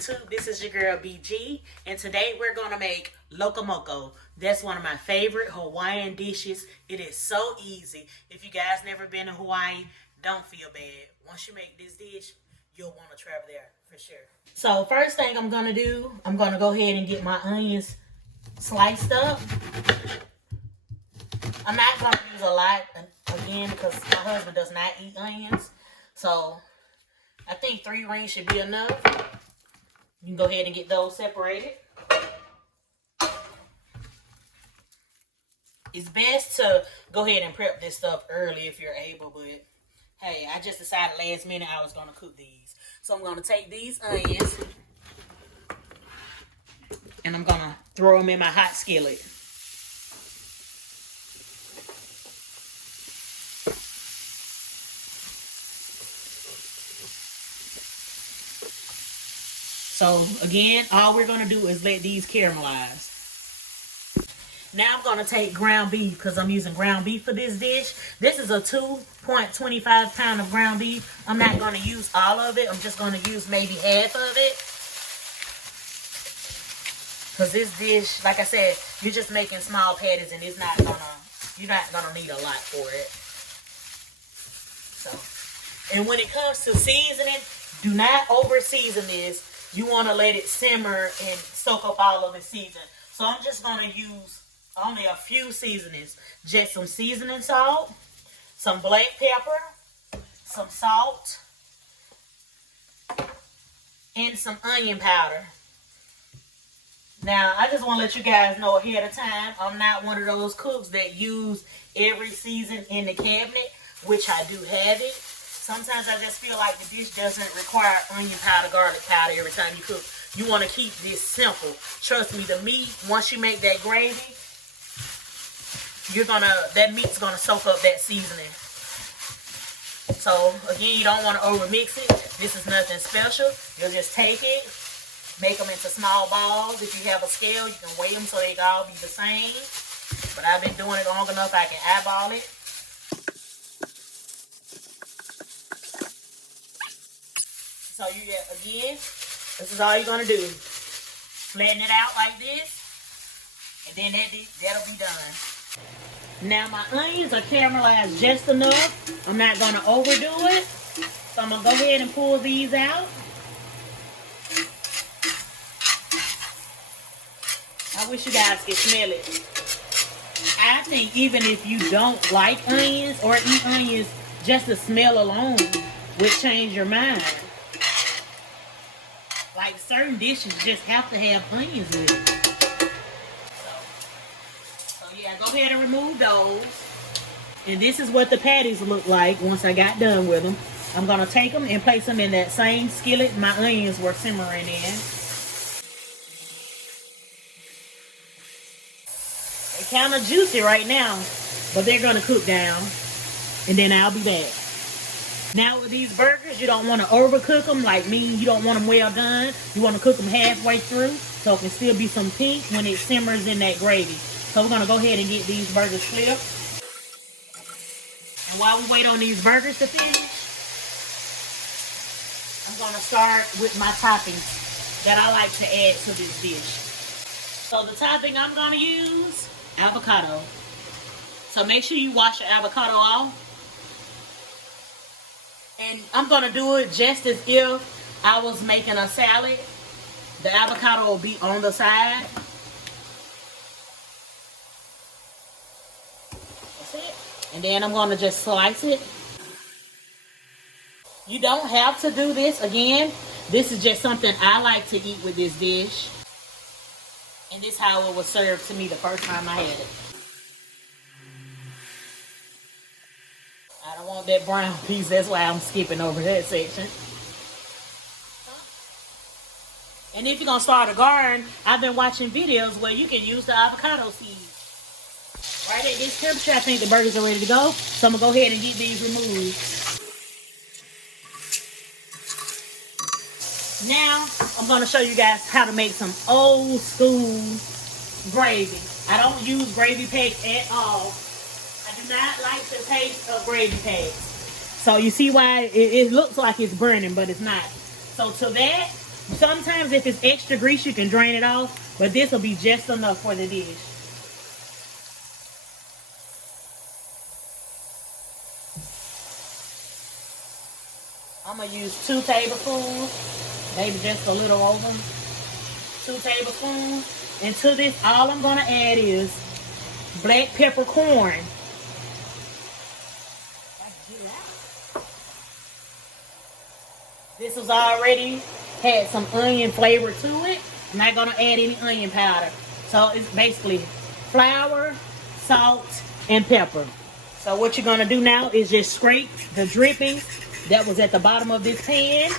YouTube. This is your girl BG, and today we're gonna make Loco Moco. That's one of my favorite Hawaiian dishes. It is so easy. If you guys never been to Hawaii, don't feel bad. Once you make this dish, you'll want to travel there for sure. So first thing I'm gonna do, I'm gonna go ahead and get my onions sliced up. I'm not gonna use a lot again because my husband does not eat onions, so I think 3 rings should be enough. You can go ahead and get those separated. It's best to go ahead and prep this stuff early if you're able, but hey, I just decided last minute I was going to cook these. So I'm going to take these onions and I'm going to throw them in my hot skillet. So again, all we're going to do is let these caramelize. Now I'm going to take ground beef because I'm using ground beef for this dish. This is a 2.25 pound of ground beef. I'm not going to use all of it. I'm just going to use maybe half of it. Because this dish, like I said, you're just making small patties and you're not gonna need a lot for it. So, and when it comes to seasoning, do not over season this. You want to let it simmer and soak up all of the season. So I'm just going to use only a few seasonings. Just some seasoning salt, some black pepper, some salt, and some onion powder. Now, I just want to let you guys know ahead of time, I'm not one of those cooks that use every season in the cabinet, which I do have it. Sometimes I just feel like the dish doesn't require onion powder, garlic powder every time you cook. You want to keep this simple. Trust me, the meat, once you make that gravy, that meat's gonna soak up that seasoning. So again, you don't want to over mix it. This is nothing special. You'll just take it, make them into small balls. If you have a scale, you can weigh them so they can all be the same. But I've been doing it long enough I can eyeball it. So you get, again, this is all you're going to do. Flatten it out like this. And then that'll be done. Now my onions are caramelized just enough. I'm not going to overdo it. So I'm going to go ahead and pull these out. I wish you guys could smell it. I think even if you don't like onions or eat onions, just the smell alone would change your mind. Like certain dishes just have to have onions with it. So yeah, go ahead and remove those. And this is what the patties look like once I got done with them. I'm going to take them and place them in that same skillet my onions were simmering in. They're kind of juicy right now, but they're going to cook down. And then I'll be back. Now with these burgers, you don't want to overcook them like me. You don't want them well done. You want to cook them halfway through so it can still be some pink when it simmers in that gravy. So we're going to go ahead and get these burgers flipped. And while we wait on these burgers to finish, I'm going to start with my toppings that I like to add to this dish. So the topping I'm going to use, avocado. So make sure you wash your avocado off. And I'm going to do it just as if I was making a salad. The avocado will be on the side. That's it. And then I'm going to just slice it. You don't have to do this. Again, this is just something I like to eat with this dish. And this is how it was served to me the first time I had it. I don't want that brown piece. That's why I'm skipping over that section. And if you're going to start a garden, I've been watching videos where you can use the avocado seeds. Right at this temperature, I think the burgers are ready to go. So I'm going to go ahead and get these removed. Now, I'm going to show you guys how to make some old school gravy. I don't use gravy packs at all. I do not like the taste of gravy packs. So you see why it looks like it's burning, but it's not. So to that, Sometimes if it's extra grease, you can drain it off, but this will be just enough for the dish. I'm gonna use 2 tablespoons, maybe just a little over 2 tablespoons. And to this, all I'm gonna add is black peppercorn. This was already had some onion flavor to it. I'm not gonna add any onion powder. So it's basically flour, salt, and pepper. So what you're gonna do now is just scrape the drippings that was at the bottom of this pan.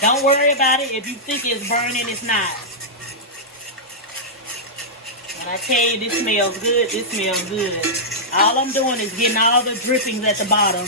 Don't worry about it. If you think it's burning, it's not. When I tell you this smells good, this smells good. All I'm doing is getting all the drippings at the bottom.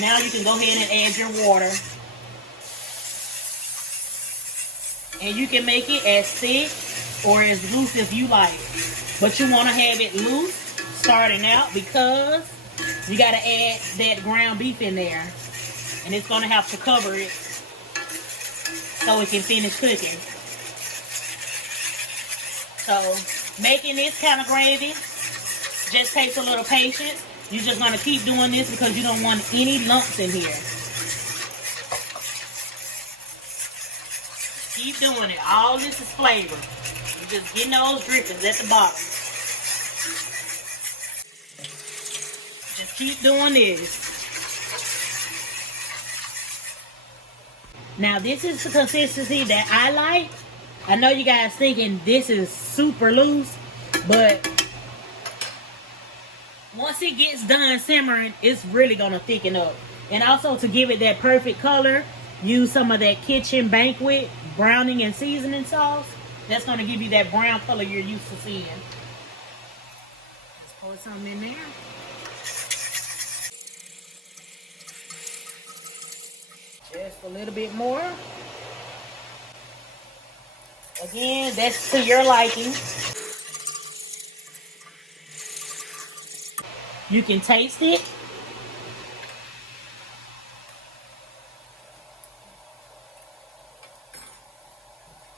Now you can go ahead and add your water. And you can make it as thick or as loose as you like. But you want to have it loose starting out because you got to add that ground beef in there. And it's going to have to cover it so it can finish cooking. So making this kind of gravy just takes a little patience. You're just going to keep doing this because you don't want any lumps in here. Keep doing it. All this is flavor. You're just getting those drippings at the bottom. Just keep doing this. Now this is the consistency that I like. I know you guys thinking this is super loose, but once it gets done simmering, it's really gonna thicken up. And also to give it that perfect color, use some of that Kitchen Banquet browning and seasoning sauce. That's gonna give you that brown color you're used to seeing. Let's pour some in there. Just a little bit more. Again, that's to your liking. You can taste it.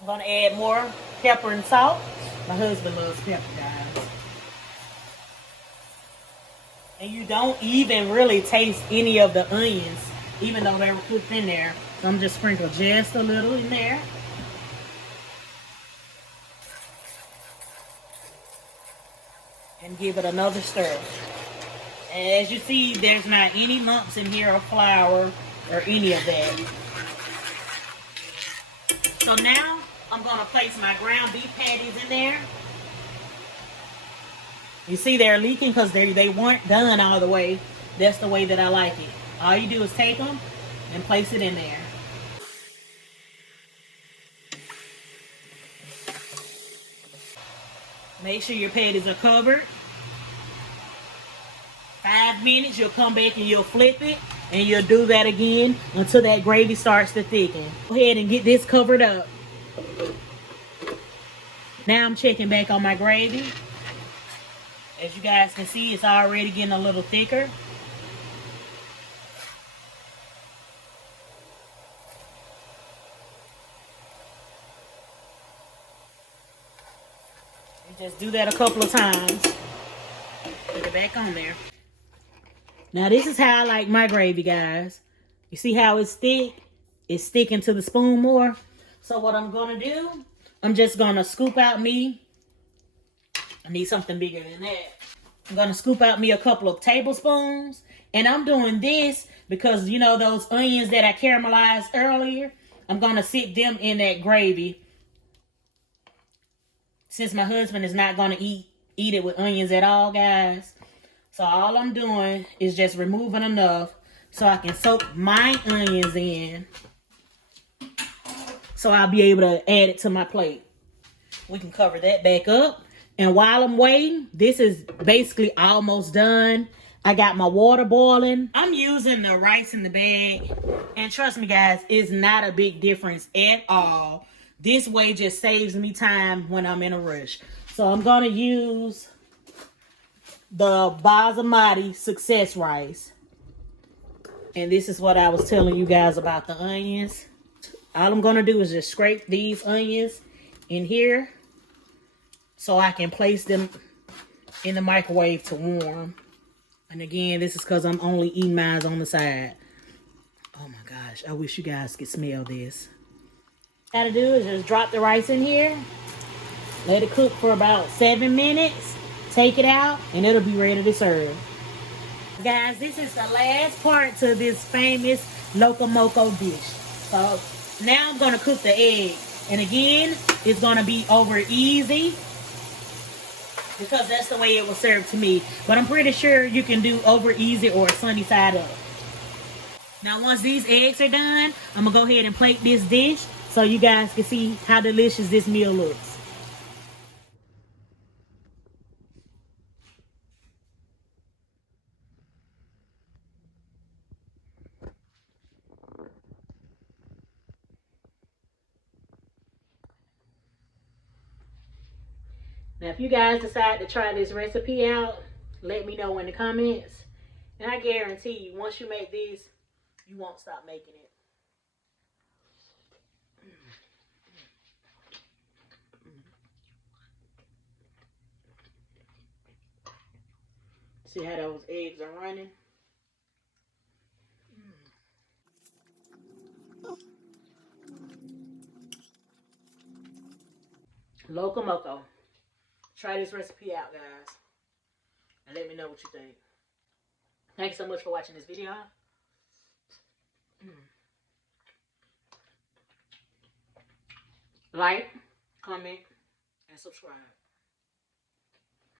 I'm going to add more pepper and salt. My husband loves pepper, guys. And you don't even really taste any of the onions, even though they were cooked in there. So I'm just sprinkle just a little in there. And give it another stir. And as you see, there's not any lumps in here of flour or any of that. So now I'm going to place my ground beef patties in there. You see they're leaking because they weren't done all the way. That's the way that I like it. All you do is take them and place it in there. Make sure your patties are covered. 5 minutes, you'll come back and you'll flip it. And you'll do that again until that gravy starts to thicken. Go ahead and get this covered up. Now I'm checking back on my gravy. As you guys can see, it's already getting a little thicker. Just do that a couple of times. Put it back on there. Now this is how I like my gravy, guys. You see how it's thick? It's sticking to the spoon more. So what I'm going to do, I'm just going to scoop out me. I need something bigger than that. I'm going to scoop out me a couple of tablespoons. And I'm doing this because, you know, those onions that I caramelized earlier, I'm going to sit them in that gravy. Since my husband is not going to eat it with onions at all, guys. So all I'm doing is just removing enough so I can soak my onions in. So I'll be able to add it to my plate. We can cover that back up. And while I'm waiting, this is basically almost done. I got my water boiling. I'm using the rice in the bag. And trust me, guys, it's not a big difference at all. This way just saves me time when I'm in a rush. So I'm going to use the basmati success rice. And this is what I was telling you guys about the onions. All I'm going to do is just scrape these onions in here so I can place them in the microwave to warm. And again, this is because I'm only eating mine on the side. Oh my gosh, I wish you guys could smell this. What I gotta do is just drop the rice in here. Let it cook for about 7 minutes. Take it out and it'll be ready to serve. Guys, this is the last part to this famous Loco Moco dish. So now I'm gonna cook the egg. And again, it's gonna be over easy because that's the way it was served to me. But I'm pretty sure you can do over easy or sunny side up. Now once these eggs are done, I'm gonna go ahead and plate this dish so you guys can see how delicious this meal looks. Now, if you guys decide to try this recipe out, let me know in the comments. And I guarantee you, once you make this, you won't stop making it. See how those eggs are running? Loco Moco. Try this recipe out, guys. And let me know what you think. Thanks so much for watching this video. Like, comment, and subscribe.